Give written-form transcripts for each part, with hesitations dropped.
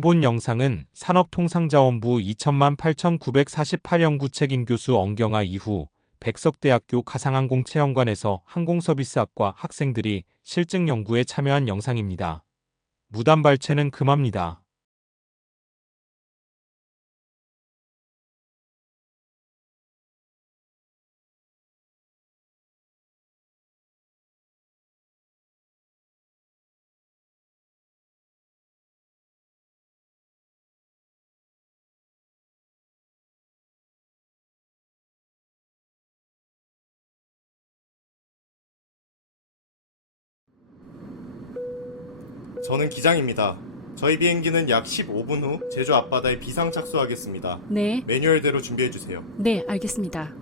본 영상은 산업통상자원부 2008,948 연구 책임 교수 엄경아 이후 백석대학교 가상항공체험관에서 항공서비스학과 학생들이 실증 연구에 참여한 영상입니다. 무단 발췌는 금합니다. 저는 기장입니다. 저희 비행기는 약 15분 후 제주 앞바다에 비상 착수하겠습니다. 네, 매뉴얼대로 준비해주세요. 네, 알겠습니다.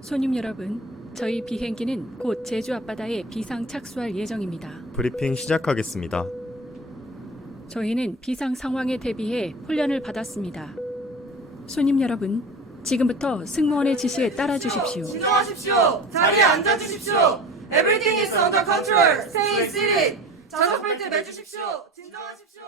손님 여러분, 저희 비행기는 곧 제주 앞바다에 비상 착수할 예정입니다. 브리핑 시작하겠습니다. 저희는 비상 상황에 대비해 훈련을 받았습니다. 손님 여러분, 지금부터 승무원의 지시에 따라 주십시오. 진정하십시오. 자리에 앉아주십시오. Everything is under control. Stay seated. 좌석 벨트 매주십시오. 진정하십시오.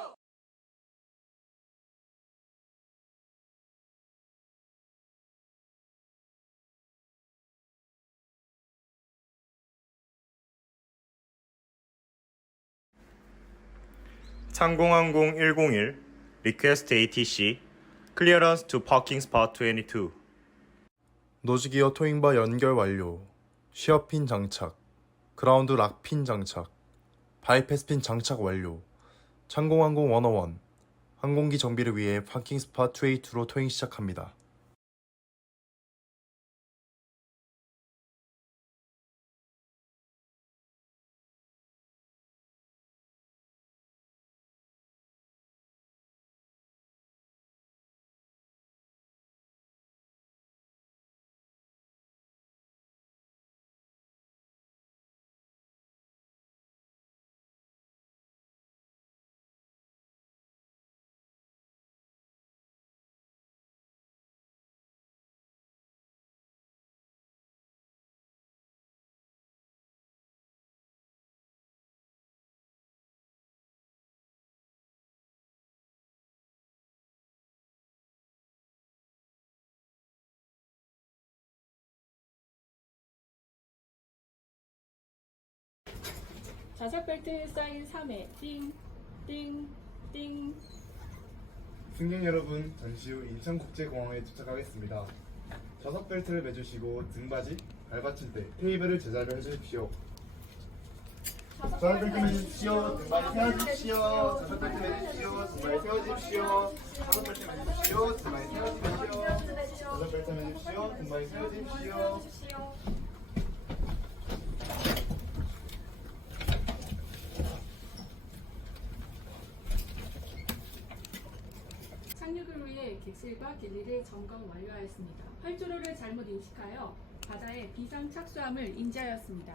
창공항공 101 Request ATC Clearance to Parking Spot 22. 노즈기어 토잉바 연결 완료. 시어핀 장착. 그라운드 락핀 장착. 바이패스핀 장착 완료. 창공항공 101. 항공기 정비를 위해 파킹 스팟 282로 토잉 시작합니다. 좌석 벨트 사인 3회 띵, 띵, 띵. 승객 여러분, 잠시 후 인천국제공항에 도착하겠습니다. 좌석 벨트를 매주시고 등받이, 발받칠 때 테이블을 제자리로 해주십시오. 좌석 벨트 매주십시오. 등받이 세워주십시오. 좌석 벨트 매주십시오. 등받이 세워주십시오. 좌석 벨트 매주십시오. 등받이 세워주십시오. 좌석 벨트 매주십시오. 등받이 세워주십시오. 착륙을 위해 객실과 길리를 점검 완료하였습니다. 활주로를 잘못 인식하여 바다에 비상 착수함을 인지하였습니다.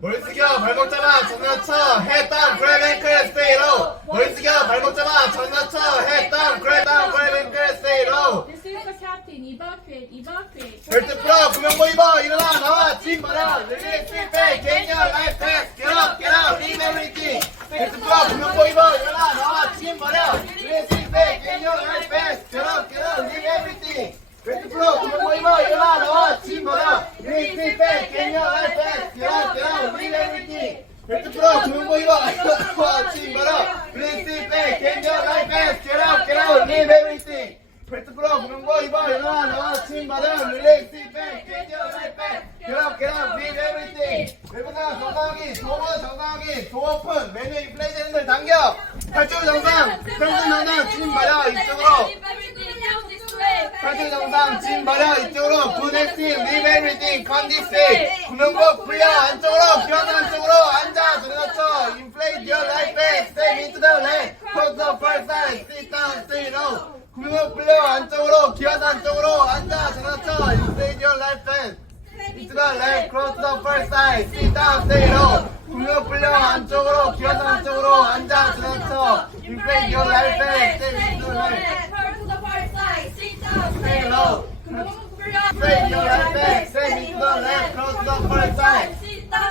머리 숙여, 발목 잡아, 전나 쳐, 헤드 다운, 그랩 앵클, 스테이 로우. 머리 숙여, 발목 잡아, 전나 쳐, 헤드 다운, 그랩 다운, 그랩 앵클, 스테이 로우. This is the captain. Evacuate, evacuate. 벨트 풀어, 구명모 입어, 일어나, 나와, 짐 받아, 릴리스, 백, 개인your life pack, get up, leave everything. 벨트 풀어, 구명모 입어, 일어나, 나와, 짐 받아, 릴리스, 백, 개인your life pack, get up, leave everything. 벨트 풀어, 구명모 입어, 일어나, 나와, 짐 받아, 릴리스, 백, 개인your life pack, get up, leave everything. 벨트 풀어, 구명모 입어, 나와, 짐 받아, 릴리스, 백, 개인your life pack, get up, leave everything. 벨트 풀어, 구명모 입어, 일어나, 나와, 짐 받아, 릴렉스, 백, 겐디어, 라이프, get up, leave everything. 외부가 정상하기, 도어 정상하기, 도어 오픈, 메뉴 인플레이션 핸들 당겨. 팔뚝 정상, 짐 받아, 이쪽으로. 팔뚝 정상, 짐 받아, 이쪽으로. 굿엑스, leave everything, 컨디스. 구명모 풀려, 안쪽으로, 기어서 안쪽으로, 앉아, 들어쳐. Inflate your life, step into the lane, close the first side, sit down, stay low. 구명모 풀려, 안쪽으로, 기어서 안쪽으로, 앉아, 들어쳐. Inflate your life, into the left, close the first side, sit down, stay low. 구명모 풀려, 안쪽으로, 기어서 안쪽으로, 앉아, 들어쳐. Inflate your life, step into the left, stay low. Inflate your life, step into the left, close the first side.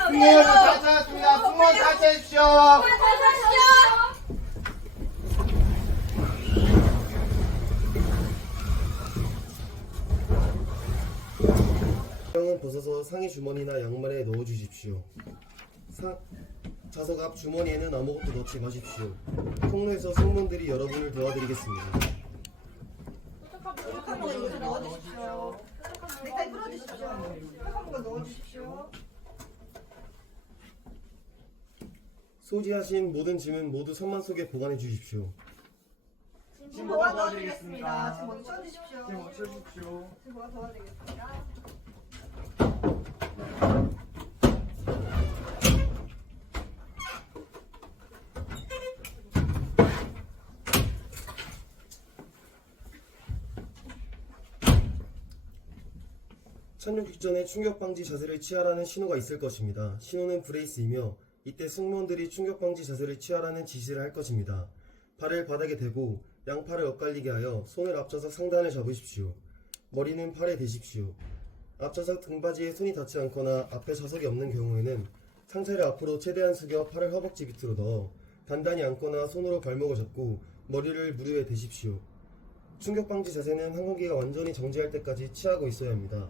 승무원을 다 찾았습니다. 승무원 다 찾으십시오. 안경은 벗어서 상의 주머니나 양말에 넣어주십시오. 좌석 앞 주머니에는 아무것도 넣지 마십시오. 통로에서 승무원들이 여러분을 도와드리겠습니다. 한번 이거 넣어주십시오. 넥타이 풀어주십시오. 한번 넣어주십시오. 소지하신 모든 짐은 모두 선만 속에 보관해 주십시오. 짐 보관 도와드리겠습니다. 짐 먼저 쳐주십시오. 쳐주십시오. 짐 보관 도와드리겠습니다. 착륙 직전에 충격 방지 자세를 취하라는 신호가 있을 것입니다. 신호는 브레이스이며 이때 승무원들이 충격 방지 자세를 취하라는 지시를 할 것입니다. 발을 바닥에 대고 양팔을 엇갈리게 하여 손을 앞좌석 상단을 잡으십시오. 머리는 팔에 대십시오. 앞좌석 등받이에 손이 닿지 않거나 앞에 좌석이 없는 경우에는 상체를 앞으로 최대한 숙여 팔을 허벅지 밑으로 넣어 단단히 앉거나 손으로 발목을 잡고 머리를 무릎에 대십시오. 충격 방지 자세는 항공기가 완전히 정지할 때까지 취하고 있어야 합니다.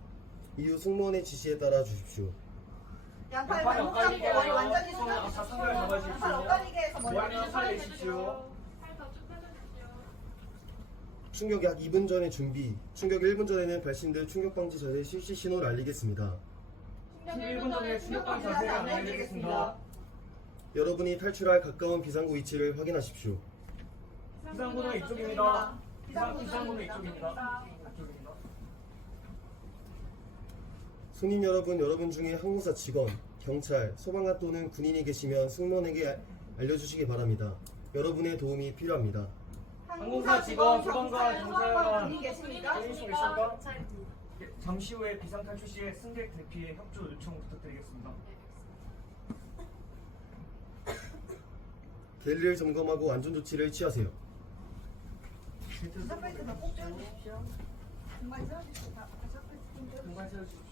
이후 승무원의 지시에 따라 주십시오. 양팔 발목 잡고 머리 완전히 숙여주십시오. 양팔 엇갈리게 해서 머리 숙여주십시오. 충격 약 2분 전에 준비, 충격 1분 전에는 발신될 충격 방지 자세 실시 신호를 알리겠습니다. 1분 전에 충격방지 자세 안내해드리겠습니다. 여러분이 탈출할 가까운 비상구 위치를 확인하십시오. 비상구는 이쪽입니다. 비상구는 이쪽입니다. 손님 여러분 중에 항공사 직원, 경찰, 소방관 또는 군인이 계시면 승무원에게 알려주시기 바랍니다. 여러분의 도움이 필요합니다. 항공사 직원, 소방관, 경찰관, 군인 계십니까? 있습니까? 잠시 후에 비상 탈출 시에 승객 대피에 협조 요청 부탁드리겠습니다. 갤리를 점검하고 안전조치를 취하세요. 비상벨트 꼭 떼어주십시오. 정말 세워주십시오. 공간 세워주십시오.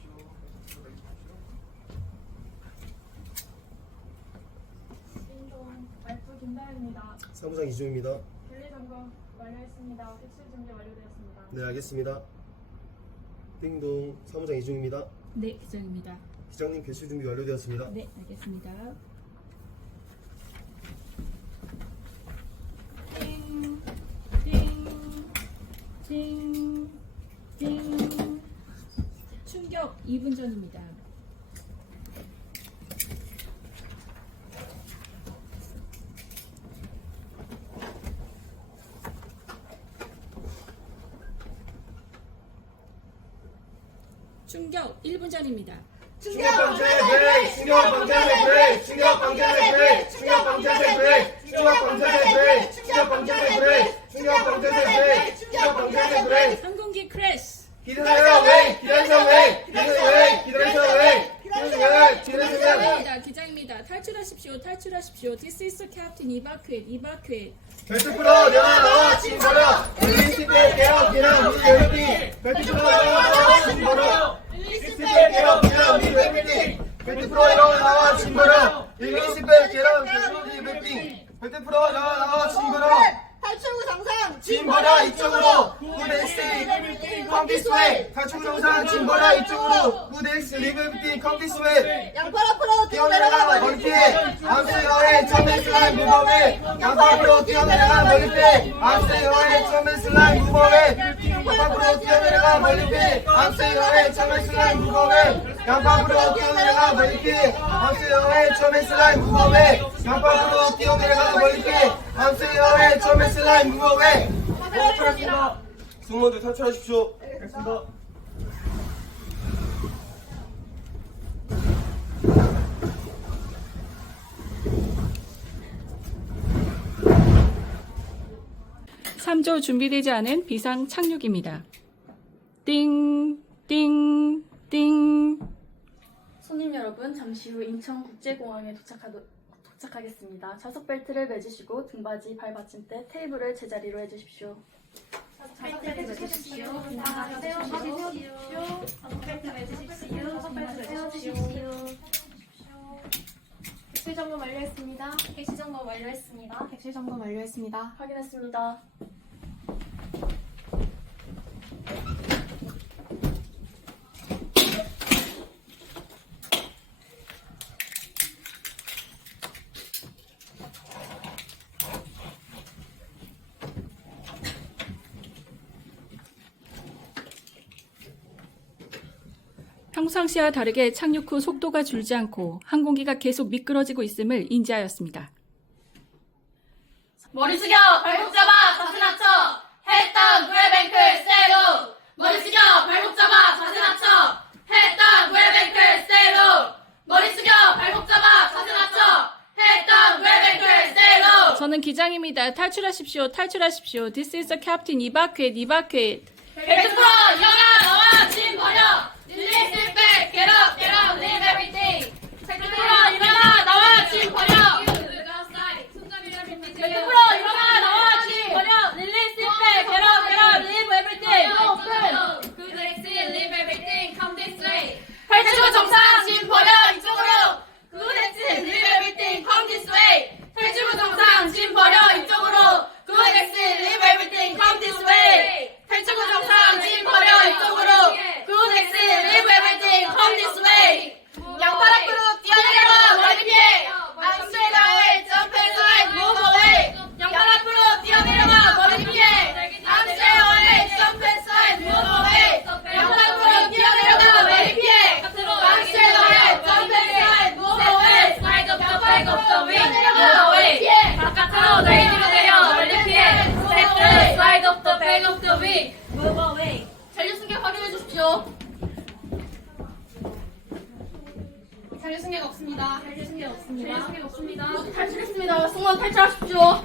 말부 김다현입니다. 사무장 이주입니다. 갤리 점검 완료했습니다. 객실 준비 완료되었습니다. 네, 알겠습니다. 띵동, 사무장 이중입니다. 네, 기장입니다. 기장님 객실 준비 완료되었습니다. 네, 알겠습니다. 띵, 띵, 띵, 띵. 충격 2분 전입니다. 충격 1분 전입니다. 충격 방지하세 브레이크! 충격 방지하세 브레이크! 충격 방지하세 브레이크! 충격 방지하세 브레이크! 충격 방지하세 브레이크! 충격 방지하세 브레이크! 충격 방지하세 브레이크! 충격 방지하세 브레이크! 항공기 크래시. 기다려 웨이! 기다려 웨이! 기다려 웨이! 기다려 웨이! 기다려 웨이! 기다려 웨이! 기장입니다. 탈출하십시오. 탈출하십시오. This is the captain. Evacuate. Evacuate. 벨트 풀어! 나와! 짐 버려! 릴리스 백! 개업! 개업! 미 에브리띵! 벨트 풀어! 나와! 짐 버려! 릴리스 백! 개업! 개업! 미 에브리띵! 벨트 풀어! 나와! 짐 버려! 릴리스 백! 개업! 개업! 미 에브리띵! 벨트 풀어! 나와! 짐 버려! 탈출 후 정상! 짐 버려! 이쪽으로! Good exit! Come this way! 탈출 정상! 짐 버려! 이쪽으로! Good exit! Leave everything! Come this way! 양팔 앞으로 뛰어내려가 머리 피해! 암스여의 처음에 슬라임 무버웨이! 양팔 앞으로 뛰어내려가 머리 피해! 암스여의 처음에 슬라임 무버웨이! 양팔 앞으로 뛰어내려가 머리 피해! 암스여의 처음에 슬라임 무버웨이! 양팔 앞으로 뛰어내려가 머리 피해! 암스여의 처음에 슬라임 무버웨이! 양팔 앞으로 뛰어내려가 머리 피해! 암스여의 처음에 슬라임 무버웨이! 승무원들 탈출하십시오. 알겠습니다. 3조 준비되지 않은 비상 착륙입니다. 띵, 띵, 띵. 손님 여러분, 잠시 후 인천국제공항에 도착하겠습니다. 좌석 벨트를 매주시고 등받이, 발 받침대, 테이블을 제자리로 해주십시오. 좌석 벨트 매주십시오. 등받이 세워주십시오. 좌석 벨트 매주십시오. 좌석 벨트 세워주십시오. 객실 점검 완료했습니다. 객실 점검 완료했습니다. 객실 점검 완료했습니다. 확인했습니다. 평상시와 다르게 착륙 후 속도가 줄지 않고 항공기가 계속 미끄러지고 있음을 인지하였습니다. 머리 숙여! 발목 잡아! 자세 낮춰! Head down, grab ankle, stay low! 머리 숙여! 발목 잡아! 자세 낮춰! Head down, grab ankle, stay low! 머리 숙여! 발목 잡아! 자세 낮춰! Head down, grab ankle, stay low! 저는 기장입니다. 탈출하십시오. 탈출하십시오. This is the captain. Evacuate. Evacuate. 벨트 풀어! 일어나! 나와! 짐 버려! Release it back! Get up! Get out! Leave everything! 벨트 풀어! 일어나! 나와! 짐 버려! 벨트 풀어! 일어나! 나와! 짐 버려! Release it back! Get up! Get out! Leave everything! Good exit! Leave everything! Come this way! 탈출구 정상! 짐 버려! 이쪽으로! Good exit! Leave everything! Come this way! 탈출구 정상! 짐 버려! 이쪽으로! Good exit! Leave everything! Come this way! 탈출구 정상! 짐 버려! 이쪽으로! Good exit! Leave everything! Come this way! 양팔 앞으로 뛰어내려가! 머리 피해! I'm straight away! Jump and slide! Move away! 양팔 앞으로 뛰어내려가! 머리 피해! I'm straight away! Jump and slide! Move away! 양팔 앞으로 뛰어내려가! 머리 피해! I'm straight away! Jump and slide! Move away! Slide up the back of the wing! Move away! 바깥으로 내리로 내려! 머리 피해! Step through! Slide up the back of the wing! Move away! 전류 승객 확인해 주십시오. 전류 승객 없습니다. 전류 승객 없습니다. 전류 승객 없습니다. 모두 탈출했습니다. 승무원 탈출하십시오.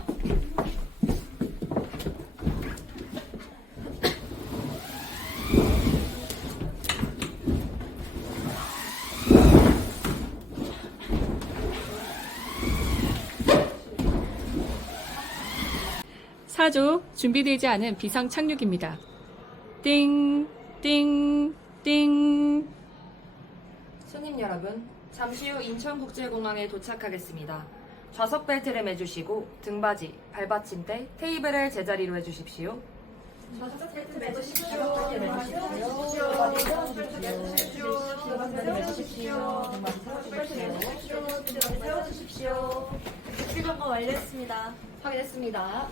사조 준비되지 않은 비상 착륙입니다. 띵, 띵, 띵. 손님 여러분, 잠시 후 인천국제공항에 도착하겠습니다. 좌석 벨트를 매주시고 등받이, 발받침대, 테이블을 제자리로 해주십시오. 좌석 벨트 매주십시오. 세워주십시오. 객실 점검 완료했습니다. 확인했습니다.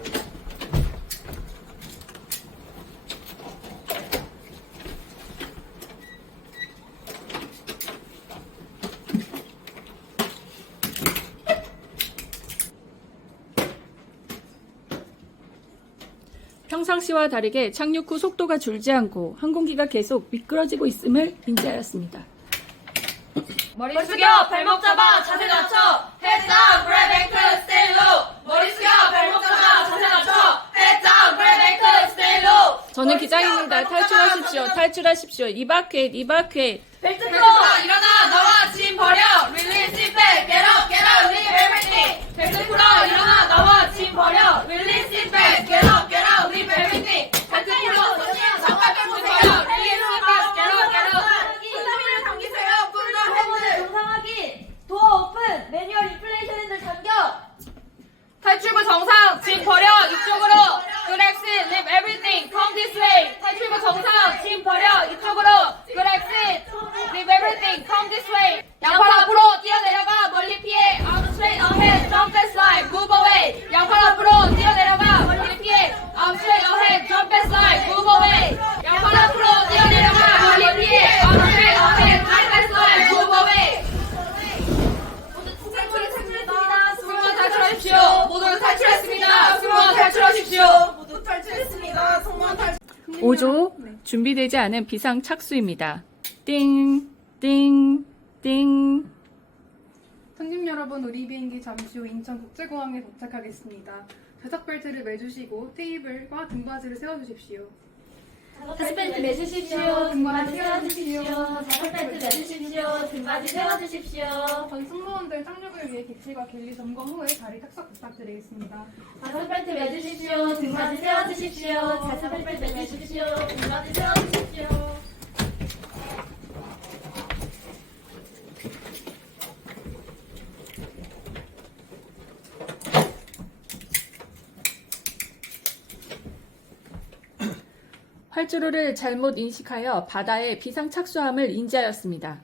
평상시와 다르게 착륙 후 속도가 줄지 않고 항공기가 계속 미끄러지고 있음을 인지하였습니다. 머리 숙여! 발목 잡아! 자세 낮춰! Head down! Grab ankle! Stay low! 머리 숙여! 발목 잡아! 자세 낮춰! Head down! Grab ankle! Stay low! 저는 기장입니다. 탈출하십시오. 탈출하십시오. Evacuate. Evacuate. 벨트 풀어! 일어나! 나와! 짐 버려! Release it back! Get up! Get out! Leave everything! 벨트 풀어! 일어나! 나와! 짐 버려! Release it back! Get up! Get out! Leave everything! 벨트 풀어! 손님! 장갑 빼고 보세요! Release it back! Get up! Get out! 손잡이를 당기세요! Pull the hands! 정상하기! 도어 오픈! 매뉴얼 인플레이션 핸들 잠겨! 탈출구 정상! 짐 버려! 이쪽으로! Good exit! Leave everything! Come this way! 탈출구 정상! 짐 버려! 이쪽으로! Good exit! Leave everything! Come this way! 양팔 앞으로 뛰어내려가! 멀리 피해! Arm straight ahead! Jump and slide! Move away! 양팔 앞으로 뛰어내려가! 멀리 피해! Arm straight ahead! Jump and slide! Move away! 양팔 앞으로 뛰어내려가! 멀리 피해! Arm straight ahead! Jump and slide! Move away! 승무원 탈출하십시오. 모두 탈출했습니다. 승무원 탈출하십시오. 모두 탈출했습니다. 승무원 탈출. 5조 준비되지 않은 비상 착수입니다. 띵, 띵, 띵. 손님 여러분, 우리 비행기 잠시 후 인천국제공항에 도착하겠습니다. 좌석 벨트를 매주시고 테이블과 등받이를 세워주십시오. 좌석 벨트 매주십시오. 등받이 세워주십시오. 좌석 벨트 매주십시오. 등받이 세워주십시오. 전 승무원들 착륙을 위해 객실과 갤리 점검 후에 자리 착석 부탁드리겠습니다. 좌석 벨트 매주십시오. 등받이 세워주십시오. 좌석 벨트 매주십시오. 등받이 세워주십시오. 활주로를 잘못 인식하여 바다에 비상 착수함을 인지하였습니다.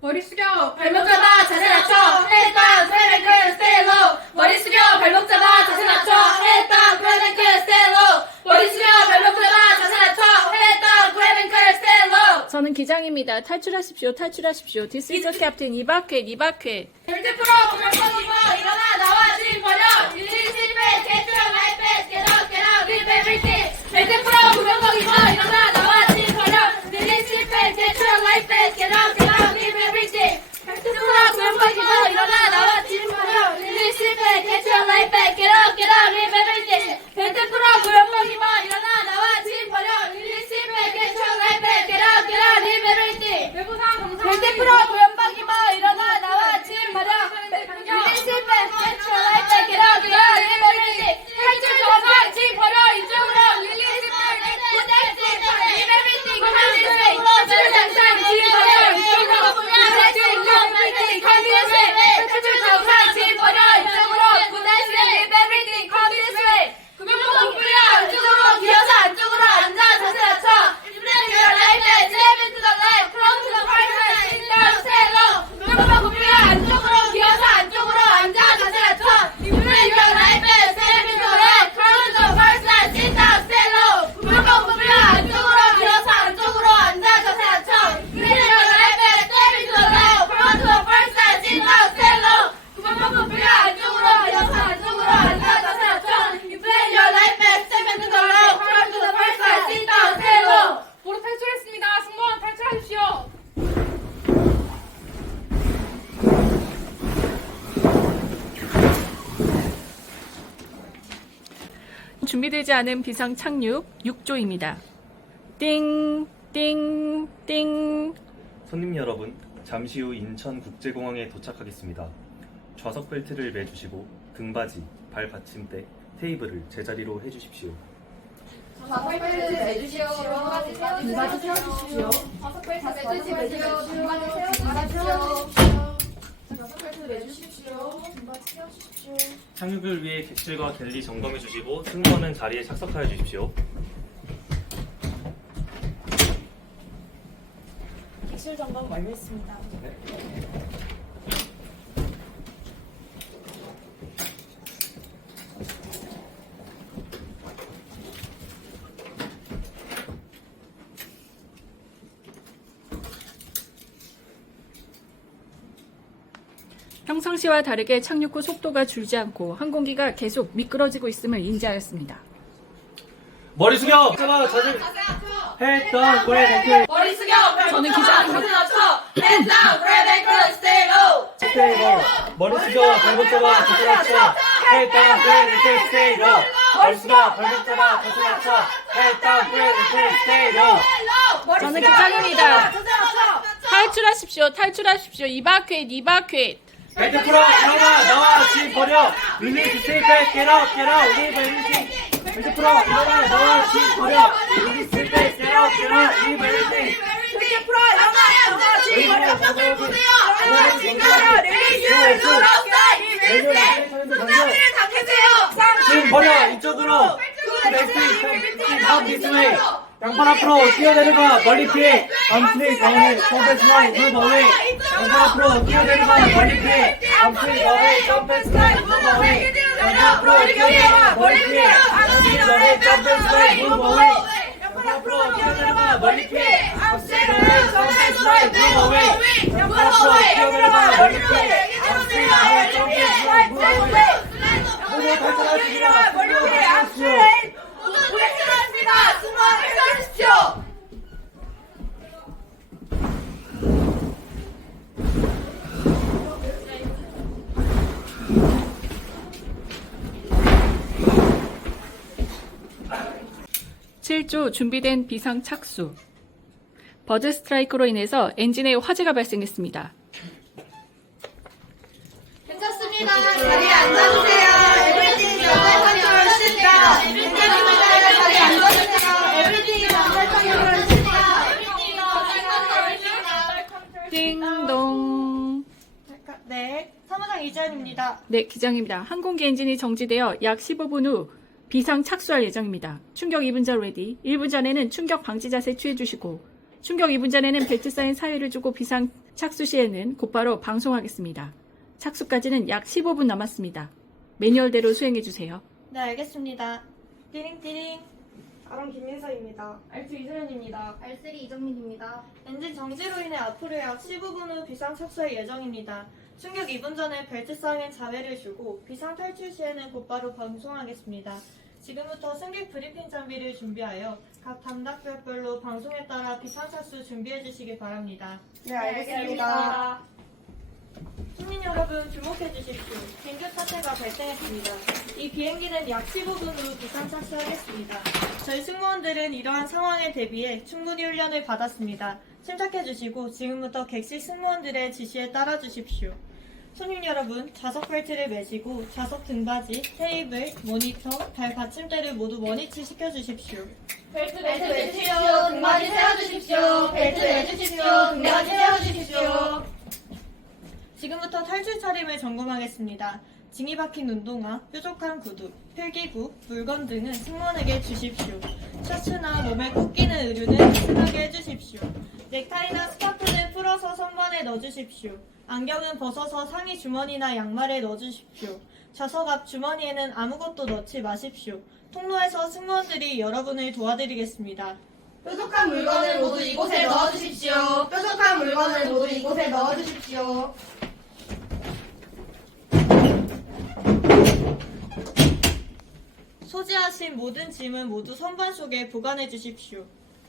머리 숙여! 발목 잡아 자세 낮춰 Head down, grab and curl, stay low. 머리 숙여 발목 잡아 자세 낮춰 Head down, grab and curl, stay low. 머리 숙여 발목 잡아 자세 낮춰 Head down, grab and curl, stay low. 저는 기장입니다. 탈출하십시오. 탈출하십시오. This is the captain. evacuate, evacuate. 벨트 풀어 구명권 입어 일어나 나와 짐 버려 일일이 실패 get your life back get out leave everything. 벨트 풀어 구명권 입어 일어나 나와 짐 버려 일일이 실패 get your life back get out leave everything. 벨트 풀어 구명권 입어 일어나 나와 짐 버려 일일이 실패 get your life back get out leave everything. 벨트 풀어 구명권 입어 일어나 나와 짐 버려 일일이 실패 get your life back get out leave everything. 벨트 풀어 구명권 입어 일어나 나와 짐 버려 일일이 실패 get your life back get out leave everything. 탈출 정상 짐 버려 이쪽으로 일일이 실패 leave everything. 탈출 정상 짐 버려 이쪽으로 탈출 정상 짐 버려 이쪽으로 leave everything. Come this way. 구명권 뿌려 안쪽으로 기어서 안쪽으로 앉아 자세 낮춰 Bring your life back, step into the light, crawl to the right side, sit down, stay low. 구명권 뿌려 안쪽으로 기어서 안쪽으로 앉아 자세 낮춰 Bring your life back, step into the light, crawl to the right side, sit down, stay low. 구명권 뿌려 안쪽으로 기어서 안쪽으로 앉아 자세 낮춰 Bring your life back, step into the light, crawl to the right side, sit down, stay low. 구명권 뿌려 안쪽으로 기어서 안쪽으로 앉아 자세 낮춰 Bring your life back, step into the light, crawl to the right side, sit down, stay low. 모두 탈출했습니다. 승무원 탈출하십시오. 준비되지 않은 비상 착륙 6조입니다. 띵, 띵, 띵. 손님 여러분, 잠시 후 인천국제공항에 도착하겠습니다. 좌석 벨트를 매주시고 등받이, 발 받침대, 테이블을 제자리로 해주십시오. 좌석 벨트 매주시오. 등받이 세워주십시오. 좌석 벨트 매주시오. 등받이 세워주십시오. 좌석 벨트 매주십시오. 등받이 세워주십시오. 착륙을 위해 객실과 갤리 점검해 주시고 승무원은 자리에 착석하여 주십시오. 객실 점검 완료했습니다. 평상시와 다르게 착륙 후 속도가 줄지 않고 항공기가 계속 미끄러지고 있음을 인지하였습니다. 머리 숙여 잡아 자세 Head down, grab and curl, 머리 숙여 저는 발목 잡아 자세 낮춰 Head down, grab and curl, stay low. stay low. 머리 숙여 발목 잡아 자세 낮춰 Head down, grab and curl, stay low. 머리 숙여 발목 잡아 자세 낮춰 Head down, grab and curl, stay low. 저는 기장입니다. 탈출하십시오. 탈출하십시오. evacuate, evacuate. 벨트 풀어 일어나 나와 짐 버려 Release, stay back, get out, leave everything. 벨트 풀어 일어나 나와 짐 버려 Release, stay back, get out, leave everything. 벨트 풀어 일어나 나와 짐 버려 벨트 푸세요 나와 짐 버려 Release your load outside. 손잡이를 닫으세요. 짐 버려 이쪽으로 Up this way. 양팔 앞으로 뛰어내려가 멀리 피해 암스트레이트 어웨이 점프스 라인 무브 어웨이 양팔 앞으로 뛰어내려가 멀리 피해 암스트레이트 어웨이 점프스 라인 무브 어웨이 양팔 앞으로 뛰어내려가 멀리 피해 암스트레이트 어웨이 점프스 라인 무브 어웨이 양팔 앞으로 뛰어내려가 멀리 피해 암스트레이트 어웨이 점프스 라인 무브 어웨이 양팔 앞으로 뛰어내려가 멀리 피해 암스트레이트 어웨이 점프스 라인 무브 어웨이 모두 발전하시기라 멀리 피해 암스트레이트 모두 탈출하십니다. 승무원 탈출하십시오. (7조) 준비된 비상 착수. 버드 스트라이크로 인해서 엔진에 화재가 발생했습니다. 괜찮습니다. 자리에 앉아주세요. Everything is under control. Sit down. 괜찮습니다. 자리에 앉아주세요. Everything is under control. Sit down. Everything is under control. 띵동. 네, 사무장 이지연입니다. 네, 기장입니다. 항공기 엔진이 정지되어 약 15분 후 비상 착수할 예정입니다. 충격 2분 전 레디. 1분 전에는 충격 방지 자세 취해주시고 충격 2분 전에는 벨트 사인 사회를 주고 비상 착수 시에는 곧바로 방송하겠습니다. 착수까지는 약 15분 남았습니다. 매뉴얼대로 수행해주세요. 네, 알겠습니다. 띠링띠링. 아람 김민서입니다. 알트 이소연입니다. R3 이정민입니다. 엔진 정지로 인해 앞으로 약 15분 후 비상 착수할 예정입니다. 충격 2분 전에 벨트 사인 자회를 주고 비상 탈출 시에는 곧바로 방송하겠습니다. 지금부터 승객 브리핑 장비를 준비하여 각 담당별로 방송에 따라 비상 착수 준비해 주시기 바랍니다. 네, 알겠습니다. 손님 여러분 주목해 주십시오. 긴급 사태가 발생했습니다. 이 비행기는 약 15분 후 비상 착수하겠습니다. 저희 승무원들은 이러한 상황에 대비해 충분히 훈련을 받았습니다. 침착해 주시고 지금부터 객실 승무원들의 지시에 따라 주십시오. 손님 여러분, 좌석 벨트를 매시고 좌석 등받이, 테이블, 모니터, 발 받침대를 모두 원위치 시켜주십시오. 벨트 매주십시오. 등받이 세워주십시오. 벨트 매주십시오. 등받이 세워주십시오. 지금부터 탈출 차림을 점검하겠습니다. 징이 박힌 운동화, 뾰족한 구두, 필기구, 물건 등은 승무원에게 주십시오. 셔츠나 몸에 꼭 끼는 의류는 심하게 해주십시오. 넥타이나 스카프는 풀어서 선반에 넣어주십시오. 안경은 벗어서 상의 주머니나 양말에 넣어주십시오. 좌석 앞 주머니에는 아무것도 넣지 마십시오. 통로에서 승무원들이 여러분을 도와드리겠습니다. 뾰족한 물건을 모두 이곳에 넣어주십시오. 뾰족한 물건을 모두 이곳에 넣어주십시오. 소지하신 모든 짐은 모두 선반 속에 보관해 주십시오.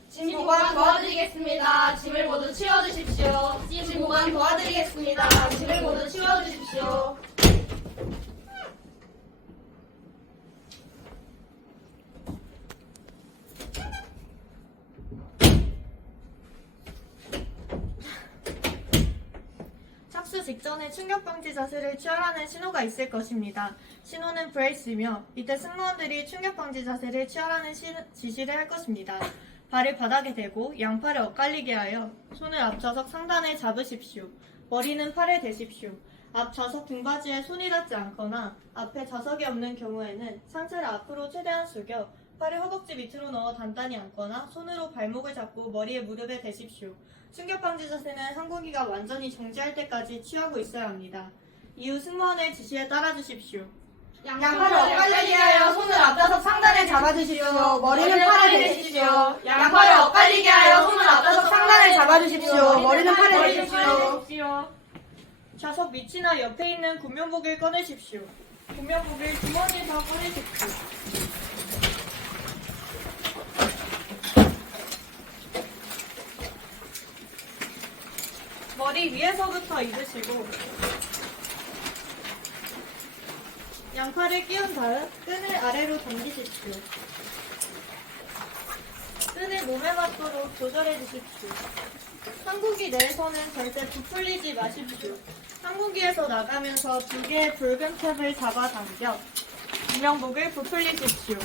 짐 보관 도와드리겠습니다. 짐을 모두 치워주십시오. 짐 보관 도와드리겠습니다. 짐을 모두 치워주십시오. 착수 직전에 충격 방지 자세를 취하라는 신호가 있을 것입니다. 신호는 브레이스이며 이때 승무원들이 충격 방지 자세를 취하라는 지시를 할 것입니다. 발을 바닥에 대고 양팔을 엇갈리게 하여 손을 앞 좌석 상단에 잡으십시오. 머리는 팔에 대십시오. 앞 좌석 등받이에 손이 닿지 않거나 앞에 좌석이 없는 경우에는 상체를 앞으로 최대한 숙여 팔을 허벅지 밑으로 넣어 단단히 앉거나 손으로 발목을 잡고 머리에 무릎에 대십시오. 충격 방지 자세는 항공기가 완전히 정지할 때까지 취하고 있어야 합니다. 이후 승무원의 지시에 따라 주십시오. 양팔을 엇갈리게 하여 손을 앞좌석 상단에 잡아주십시오. 머리는 팔에 대십시오. 양팔을 엇갈리게 하여 손을 앞좌석 상단에 잡아주십시오. 머리는 팔에 대십시오. 좌석 밑이나 옆에 있는 군면복을 꺼내십시오. 군면복을 주머니에서 꺼내십시오. 머리 위에서부터 입으시고 양팔을 끼운 다음 끈을 아래로 당기십시오. 끈을 몸에 맞도록 조절해 주십시오. 항공기 내에서는 절대 부풀리지 마십시오. 항공기에서 나가면서 두 개의 붉은 캡을 잡아 당겨 군명복을 부풀리십시오.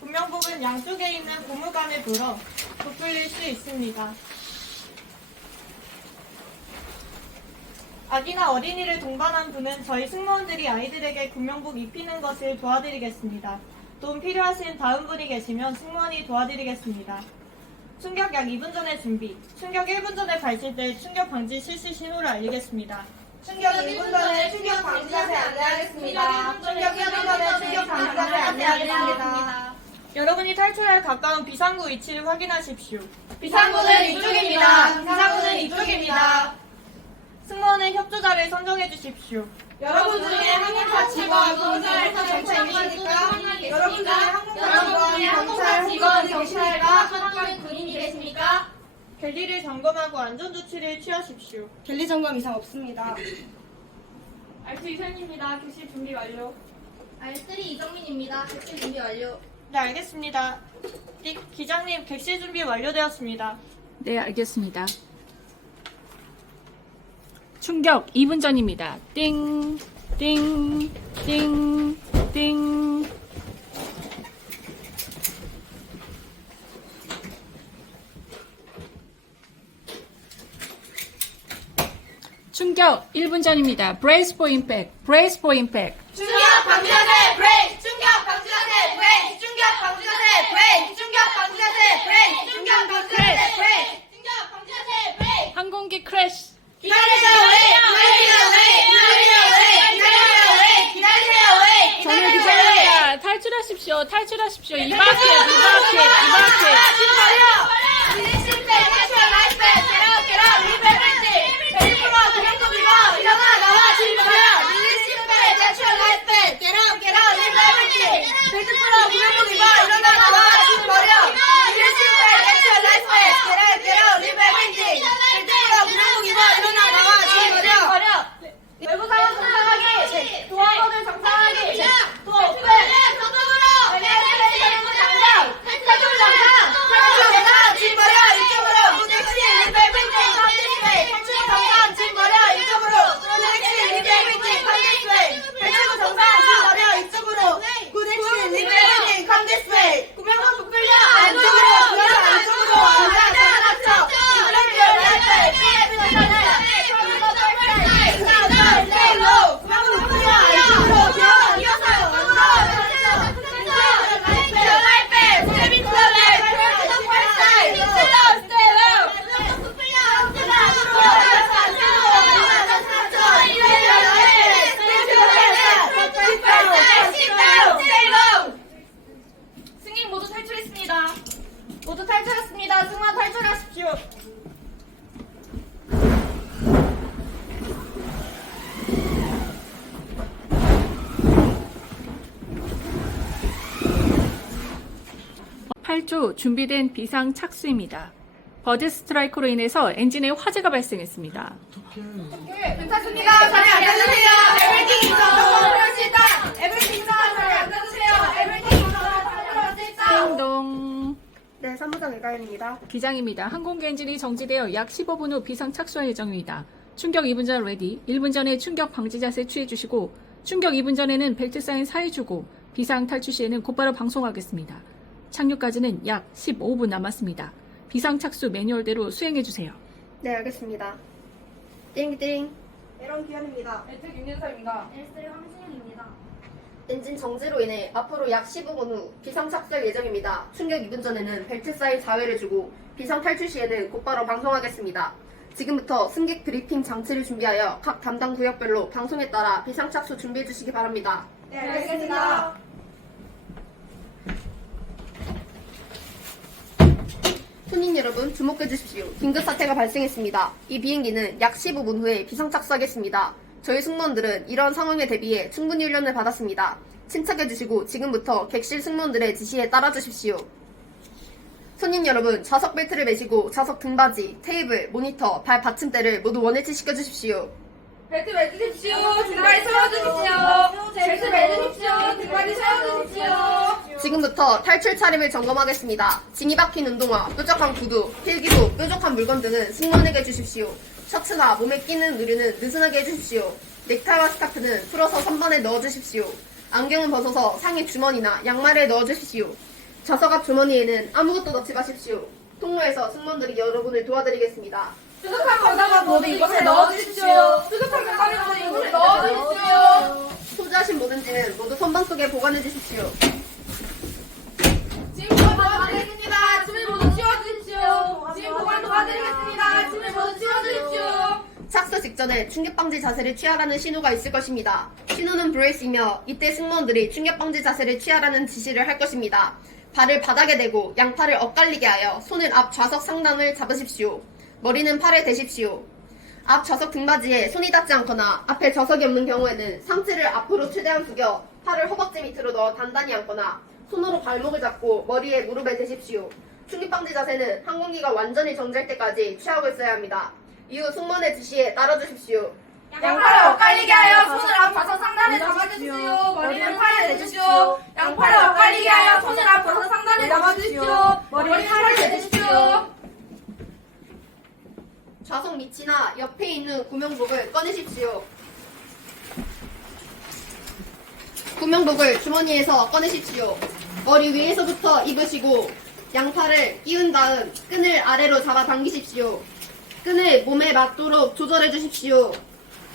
군명복은 양쪽에 있는 고무관을 불어 부풀릴 수 있습니다. 아기나 어린이를 동반한 분은 저희 승무원들이 아이들에게 군명복 입히는 것을 도와드리겠습니다. 도움 필요하신 다음 분이 계시면 승무원이 도와드리겠습니다. 충격 약 2분 전에 준비. 충격 1분 전에 발실될 충격 방지 실시 신호를 알리겠습니다. 충격 1분 전에 충격 방지 자세 안내하겠습니다. 충격 1분 전에 충격 방지 자세 안내하겠습니다. 여러분이 탈출할 가까운 비상구 위치를 확인하십시오. 비상구는 이쪽입니다. 비상구는 이쪽입니다. 승무원의 협조자를 선정해 주십시오. 여러분 중에 항공사 직원, 경찰, 경찰이십니까? 여러분 중에 항공사 직원, 경찰과 한국인 군인이 계십니까? 갤리를 점검하고 안전조치를 취하십시오. 갤리 점검 이상 없습니다. 알트 이선입니다. 객실 준비 완료. R3 이정민입니다. 객실 준비 완료. 네, 알겠습니다. 기장님, 객실 준비 완료되었습니다. 네, 알겠습니다. 충격 2분 전입니다. 띵, 띵, 띵, 띵. 충격 1분 1분 전입니다. Brace for impact. Brace for impact. 충격 방지 자세 브레이크. 충격 방지 자세 브레이크. 충격 방지 자세 브레이크. 충격 방지 자세 브레이크. 충격 방지 자세 브레이크. 충격 방지 자세 브레이크. 항공기 크래시. 기다리세요 웨이. 기다리세요 웨이. 기다리세요 웨이. 기다리세요 웨이. 기다리세요 웨이. 전혀 기다리세요 웨이. 기다립니다. 탈출하십시오. 탈출하십시오. 이마켓. 외부 상황 정상하기. 도화건을 정상하기. 도어오픈. 승객 모두 탈출했습니다. 모두 탈출했습니다. 승마 탈출하십시오. (8조) 준비된 비상 착수입니다. 버드 스트라이크로 인해서 엔진에 화재가 발생했습니다. 괜찮습니다. 자리 앉아주세요. 에브리띵 있어. 탈출할 수 있다. 에브리띵 있어. 자리 앉아주세요. 에브리띵 있어. 탈출할 수 있다. 띵동. 네, 사무장 이가연입니다. 기장입니다. 항공기 엔진이 정지되어 약 15분 후 비상 착수할 예정입니다. 충격 2분 전 레디. 1분 전에 충격 방지 자세 취해주시고 충격 2분 전에는 벨트 사인 사해주고 비상 탈출 시에는 곧바로 방송하겠습니다. 착륙까지는 약 15분 남았습니다. 비상 착수 매뉴얼대로 수행해주세요. 네, 알겠습니다. 띵띵. 에런 기현입니다. 엘텍 윤현서입니다. 엘스의 황진영입니다. 엔진 정지로 인해 앞으로 약 15분 후 비상 착수할 예정입니다. 충격 2분 전에는 벨트 사인 4회를 주고 비상 탈출 시에는 곧바로 방송하겠습니다. 지금부터 승객 브리핑 장치를 준비하여 각 담당 구역별로 방송에 따라 비상 착수 준비해 주시기 바랍니다. 네, 알겠습니다. 손님 여러분 주목해 주십시오. 긴급 사태가 발생했습니다. 이 비행기는 약 15분 후에 비상 착수하겠습니다. 저희 승무원들은 이런 상황에 대비해 충분히 훈련을 받았습니다. 침착해 주시고 지금부터 객실 승무원들의 지시에 따라 주십시오. 손님 여러분 좌석 벨트를 매시고 좌석 등받이, 테이블, 모니터, 발 받침대를 모두 원위치시켜 주십시오. 벨트 매주십시오. 등받이 세워주십시오. 벨트 매주십시오. 등받이 세워주십시오. 지금부터 탈출 차림을 점검하겠습니다. 진이 박힌 운동화, 뾰족한 구두, 필기구, 뾰족한 물건 등은 승무원에게 주십시오. 셔츠나 몸에 끼는 의류는 느슨하게 해주십시오. 넥타이와 스카프는 풀어서 선반에 넣어주십시오. 안경은 벗어서 상의 주머니나 양말에 넣어주십시오. 좌석 앞 주머니에는 아무것도 넣지 마십시오. 통로에서 승무원들이 여러분을 도와드리겠습니다. 뾰족한 바다가 모두 이곳에 넣어주십시오. 뾰족한 바다가 모두 이곳에 넣어주십시오. 소지하신 모든지는 모두 선반 속에 보관해 주십시오. 지금 보관 도와드리겠습니다. 짐을 모두 치워주십시오. 지금 보관 도와드리겠습니다. 짐을 모두 치워주십시오. 착수 직전에 충격방지 자세를 취하라는 신호가 있을 것입니다. 신호는 브레이스이며 이때 승무원들이 충격방지 자세를 취하라는 지시를 할 것입니다. 발을 바닥에 대고 양팔을 엇갈리게 하여 손을 앞 좌석 상단을 잡으십시오. 머리는 팔에 대십시오. 앞 좌석 등받이에 손이 닿지 않거나 앞에 좌석이 없는 경우에는 상체를 앞으로 최대한 숙여 팔을 허벅지 밑으로 넣어 단단히 앉거나 손으로 발목을 잡고 머리에 무릎에 대십시오. 충격방지 자세는 항공기가 완전히 정지할 때까지 취하고 있어야 합니다. 이후 승무원의 지시에 따라주십시오. 양팔을 엇갈리게 하여 손을 앞 좌석 상단에 잡아주십시오. 머리는 팔에 대주십시오. 양팔을 엇갈리게 하여 손을 앞 좌석 상단에 잡아주십시오. 머리는 팔에 대주십시오. 좌석 밑이나 옆에 있는 구명복을 꺼내십시오. 구명복을 주머니에서 꺼내십시오. 머리 위에서부터 입으시고 양팔을 끼운 다음 끈을 아래로 잡아 당기십시오. 끈을 몸에 맞도록 조절해 주십시오.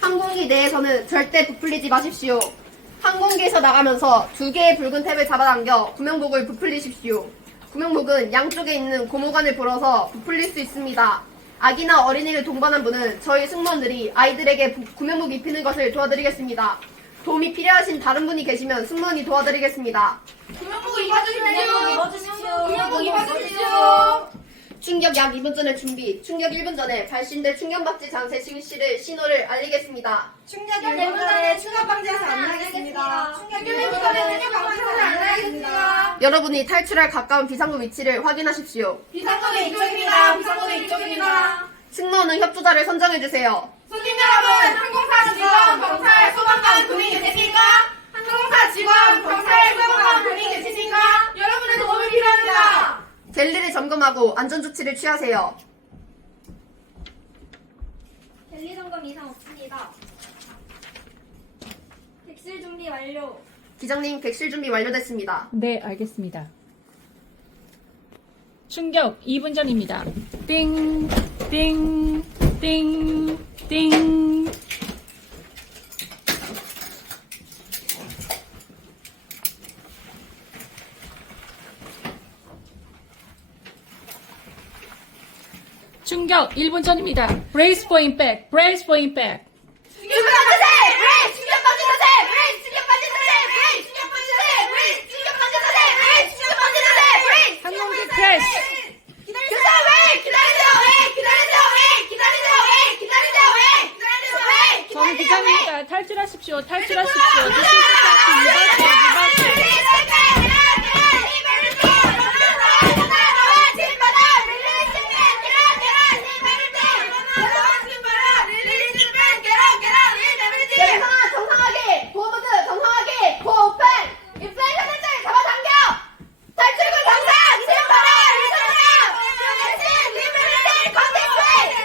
항공기 내에서는 절대 부풀리지 마십시오. 항공기에서 나가면서 2개의 붉은 탭을 잡아당겨 구명복을 부풀리십시오. 구명복은 양쪽에 있는 고무관을 불어서 부풀릴 수 있습니다. 아기나 어린이를 동반한 분은 저희 승무원들이 아이들에게 구명복 입히는 것을 도와드리겠습니다. 도움이 필요하신 다른 분이 계시면 승무원이 도와드리겠습니다. 구명복 입어주십시오. 구명복 입어주십시오. 충격 약 2분 전에 준비. 충격 1분 전에 발신된 충격박지 장세 실시를 신호를 알리겠습니다. 충격 1분 전에 충격방지 자세 안내하겠습니다. 충격 1분 전에 충격방지 자세 안내하겠습니다. 여러분이 탈출할 가까운 비상구 위치를 확인하십시오. 비상구는 이쪽입니다. 비상구는 이쪽입니다. 승무원은 협조자를 선정해주세요. 손님 여러분, 항공사 직원, 경찰, 소방관, 군인 계십니까? 항공사 직원, 경찰, 소방관, 군인 계십니까? 여러분의 도움이 필요합니다. 갤리를 점검하고 안전조치를 취하세요. 갤리 점검 이상 없습니다. 객실 준비 완료. 기장님, 객실 준비 완료됐습니다. 네, 알겠습니다. 충격 2분 전입니다. 띵, 띵, 띵, 띵. 충격 1분 전입니다. Brace for impact, brace for impact. 충격방지 자세! 브레이크! 충격방지 자세! 브레이크! 충격방지 자세! 브레이크! 충격방지 자세! 브레이크! 충격방지 자세! 브레이크! 충격방지 자세! 브레이크! 항공기 크래시. 기다리세요! 왜! 기다리세요! 왜! 기다리세요! 왜! 기다리세요! 왜! 기다리세요! 왜! 기다리세요! 왜! 전 기장입니다. 탈출하십시오. 탈출하십시오. This is the captain. 리버스, 정상아, 정상하게! 도어모드 정상하게! 도어 오픈! 인플레이션 렌즈를 잡아당겨! 탈출구 정상! 침발아! 이쪽으로! 리버스!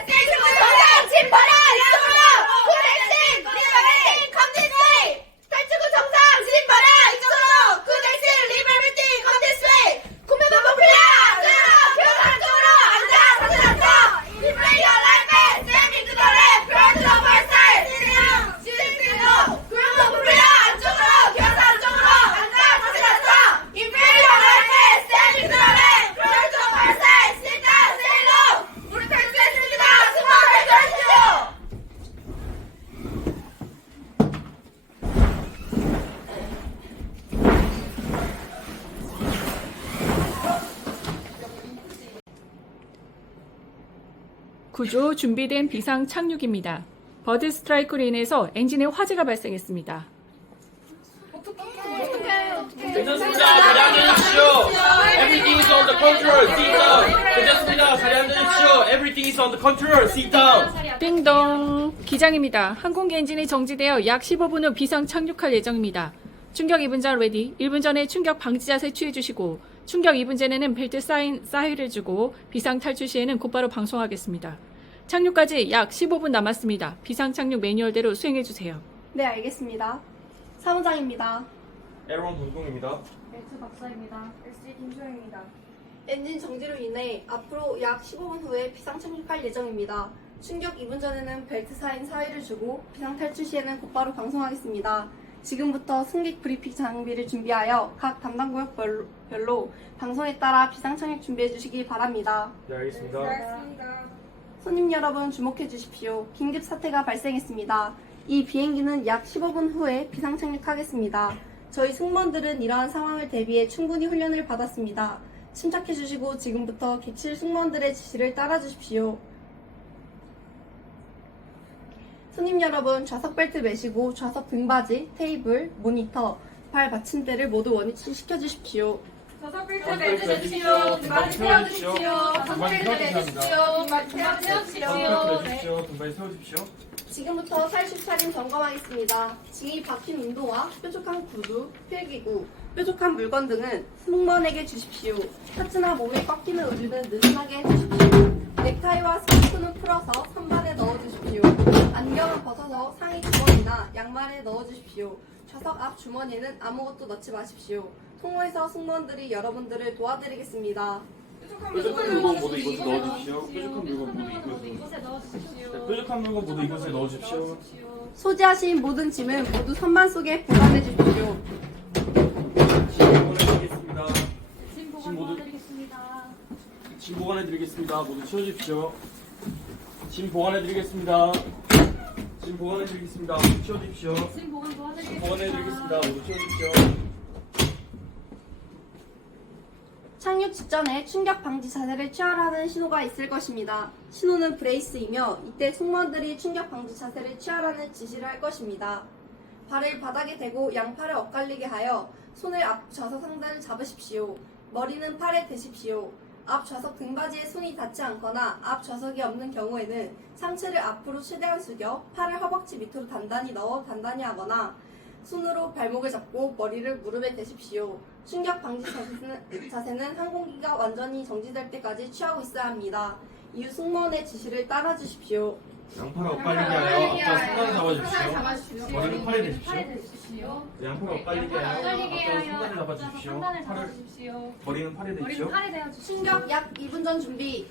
탈출구 정상! 침발아! 이쪽으로! 구렉신! 리버스! 컨디스웨이! 탈출구 정상! 침발아! 이쪽으로! 구렉신! 리버스! 컨디스웨이! 구매만 목표야! 안쪽으로! 안쪽으로! 앉아! 다들 앉아! 인플레이어 라이프! 스탠딩 투 더 랩! 프론트 더 벌사이! 구명복 불러! 안쪽으로! 기어서 안쪽으로! 앉아! 다들 앉아! 인페리어 라이프! 스탠딩 투 더 랩! 프론트 더 벌사이! sit down! stay low! 우리 탈출했습니다! 승무원 탈출하십시오! 구조 준비된 비상 착륙입니다. 버드 스트라이크로 인해서 엔진에 화재가 발생했습니다. 괜찮습니다. 자리 앉으십시오. Everything is on the control. Sit down. 괜찮습니다. 자리 앉으십시오. Everything is on the control. Sit down. 띵동. 기장입니다. 항공기 엔진이 정지되어 약 15분 후 비상 착륙할 예정입니다. 충격 2분 전 레디. 1분 전에 충격 방지 자세 취해주시고 충격 2분 전에는 벨트 사인을 주고 비상 탈출 시에는 곧바로 방송하겠습니다. 착륙까지 약 15분 남았습니다. 비상 착륙 매뉴얼대로 수행해주세요. 네, 알겠습니다. 사무장입니다. 에론 동동입니다. 벨트 박사입니다. SC 김소영입니다. 엔진 정지로 인해 앞으로 약 15분 후에 비상 착륙할 예정입니다. 충격 2분 전에는 벨트 사인 사회를 주고 비상 탈출 시에는 곧바로 방송하겠습니다. 지금부터 승객 브리핑 장비를 준비하여 각 담당 구역별로 방송에 따라 비상 착륙 준비해 주시기 바랍니다. 네, 알겠습니다. 손님 여러분 주목해 주십시오. 긴급 사태가 발생했습니다. 이 비행기는 약 15분 후에 비상 착륙하겠습니다. 저희 승무원들은 이러한 상황을 대비해 충분히 훈련을 받았습니다. 침착해 주시고 지금부터 객실 승무원들의 지시를 따라 주십시오. 손님 여러분 좌석 벨트 매시고 좌석 등받이, 테이블, 모니터, 발 받침대를 모두 원위치시켜 주십시오. 좌석 벨트 매주십시오. 등받이 세워주십시오. 좌석 벨트 매주십시오. 등받이 세워주십시오. 등받이 세워주십시오. 지금부터 살식 차림 점검하겠습니다. 징이 박힌 운동화, 뾰족한 구두, 필기구, 뾰족한 물건 등은 승무원에게 주십시오. 셔츠나 몸에 꺾이는 의류는 느슨하게 해주십시오. 넥타이와 스카프는 풀어서 선반에 넣어주십시오. 안경은 벗어서 상의 주머니나 양말에 넣어주십시오. 좌석 앞 주머니에는 아무것도 넣지 마십시오. 통로에서 승무원들이 여러분들을 도와드리겠습니다. 뾰족한 물건 모두 이곳에 넣어주십시오. 뾰족한 물건 모두 이곳에 넣어주십시오. 뾰족한 물건 모두 이곳에 넣어주십시오. 소지하신 모든 짐은 모두 선반 속에 보관해 주십시오. 보관해드리겠습니다. 짐 보관 도와드리겠습니다. 짐 보관해드리겠습니다. 모두 치워주십시오. 짐 보관해드리겠습니다. 짐 보관해드리겠습니다. 모두 치워주십시오. 짐 보관 짐 도와드리겠습니다. 보관해드리겠습니다. 모두 치워주십시오. 착륙 직전에 충격 방지 자세를 취하라는 신호가 있을 것입니다. 신호는 브레이스이며 이때 승무원들이 충격 방지 자세를 취하라는 지시를 할 것입니다. 발을 바닥에 대고 양팔을 엇갈리게 하여 손을 앞 좌석 상단을 잡으십시오. 머리는 팔에 대십시오. 앞 좌석 등받이에 손이 닿지 않거나 앞 좌석이 없는 경우에는 상체를 앞으로 최대한 숙여 팔을 허벅지 밑으로 단단히 넣어 단단히 하거나 손으로 발목을 잡고 머리를 무릎에 대십시오. 충격 방지 자세는 항공기가 완전히 정지될 때까지 취하고 있어야 합니다. 이후 승무원의 지시를 따라 주십시오. 양팔을 엇갈리게 하여 앞좌석 상단을 잡아주십시오. 머리는 팔에 대십시오. 양팔을 엇갈리게 하여 앞좌석 상단을 잡아주십시오. 머리는 팔에 대십시오. 충격 약 2분 전 준비.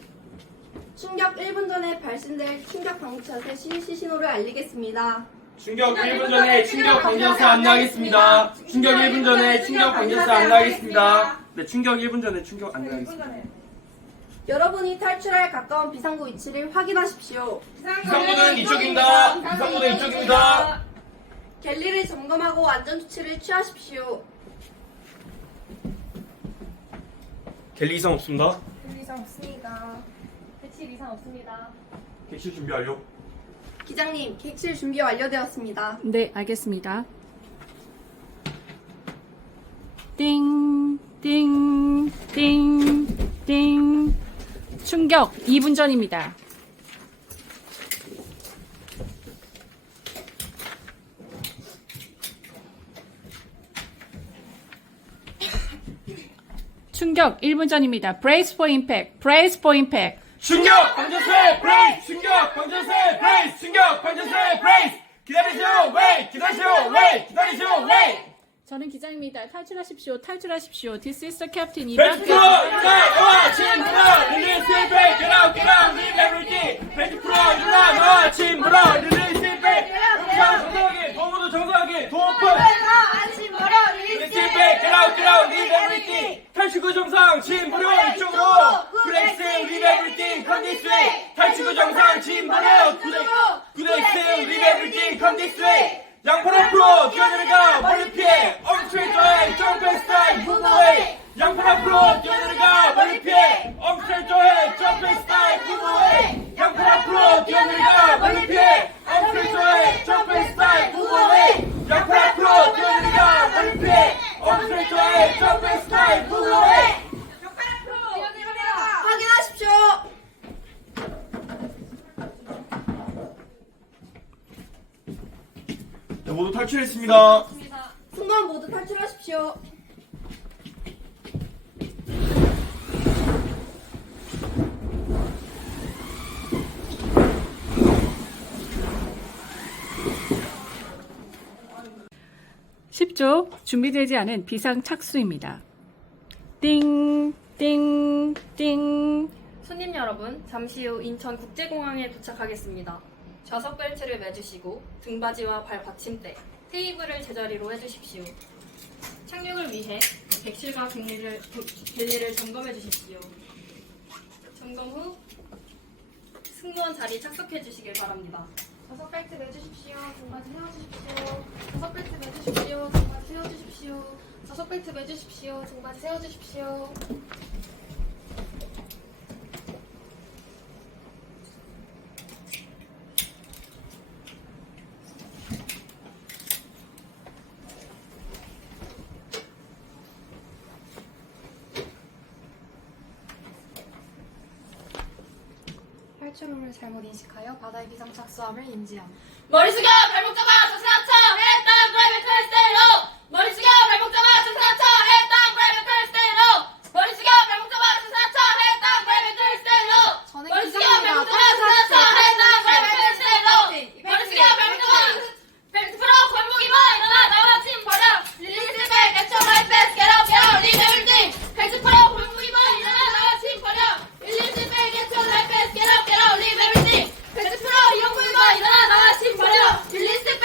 충격 1분 전에 발신될 충격 방지 자세 실시 신호를 알리겠습니다. 충격 1분 전에 충격 방지자세 안내하겠습니다. 충격 1분 전에 충격 방지자세 안내하겠습니다. 네, 충격 1분 전에 충격 안내하겠습니다. 여러분이 탈출할 가까운 비상구 위치를 확인하십시오. 비상구는 이쪽입니다. 비상구는 이쪽입니다. 갤리를 점검하고 안전조치를 취하십시오. 갤리 이상 없습니다. 이상 없습니다. 배칠 이상 없습니다. 객실 준비 완료. 기장님, 객실 준비 완료되었습니다. 네, 알겠습니다. 띵, 띵, 띵, 띵. 충격 2분 전입니다. 충격 1분 전입니다. Brace for impact. Brace for impact. 충격 방지자세 브레이스. 충격 방지자세 브레이스. 충격 방지자세 브레이스. 기다리세요. 웨이. 기다리세요. 웨이. 기다리세요. 웨이. 저는 기장입니다. 탈출하십시오. 탈출하십시오. This is the captain. 벤트 프로! 나와! 침 불어! 릴리스 백! Get out! Get out! Leave everything! 벤트 프로! 일어나! 나와! 침 불어! 릴리스 백! 정상하게! 도무도 정상하게! 도오픈! 릴리스 백! Get out! Get out! Leave everything! 탈출구 정상! 침 불어! 이쪽으로! 브레이스! Leave everything! Come this way! 탈출구 정상! 침 불어! 브레이스! Leave everything! Come this way! 양팔 앞으로 뛰어내려가 멀리 피해 On straight away jump and slide move away 양팔 앞으로 뛰어내려가 멀리 피해 On straight away jump and slide move away 양팔 앞으로 뛰어내려가 멀리 피해 On straight away jump and slide move away 양팔 앞으로 뛰어내려가 멀리 피해 On straight away jump and slide move away 확인하십시오. 네, 모두 탈출했습니다. 승무원 모두 탈출하십시오. (10조) 준비되지 않은 비상 착수입니다. 띵, 띵, 띵. 손님 여러분, 잠시 후 인천국제공항에 도착하겠습니다. 좌석 벨트를 매주시고 등받이와 발 받침대, 테이블을 제자리로 해주십시오. 착륙을 위해 객실과 갤리를 점검해 주십시오. 점검 후 승무원 자리 착석해 주시길 바랍니다. 좌석 벨트 매주십시오. 등받이 세워주십시오. 좌석 벨트 매주십시오. 등받이 세워주십시오. 좌석 벨트 매주십시오. 등받이 세워주십시오. 탈출음을 잘못 인식하여 바다의 비상 착수함을 인지함. 머리 숙여 발목 잡아 정신 합쳐 헤드 다운 프라이빗 컬 스테이 로우 머리 숙여 발목 잡아 정신 합쳐 헤드 다운 프라이빗 컬 스테이 로우 머리 숙여 발목 잡아 정신 합쳐 헤드 다운 프라이빗 컬 스테이 로우 머리 숙여 발목 잡아 정신 합쳐 헤드 다운 프라이빗 컬 스테이 로우 머리 숙여 발목 잡아 벨트 풀어 골목 입어 일어나 나와 침 버려 릴리스 백 액션 라이프 패스 겟업 리드 에브리띵 벨트 풀어 골목 입어 일어나 나와 침 버려 릴리스 백 액션 라이프 패스 겟업 리드 에브리띵 벨트 풀어 이용구 입어 일어나 나와 침 버려 릴리스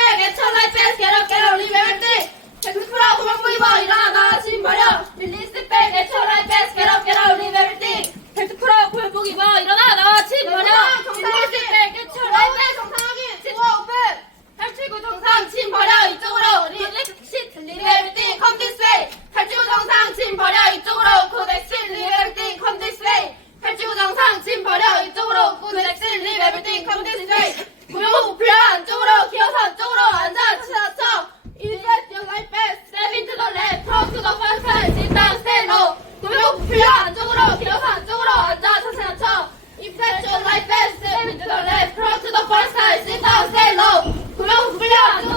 뛰어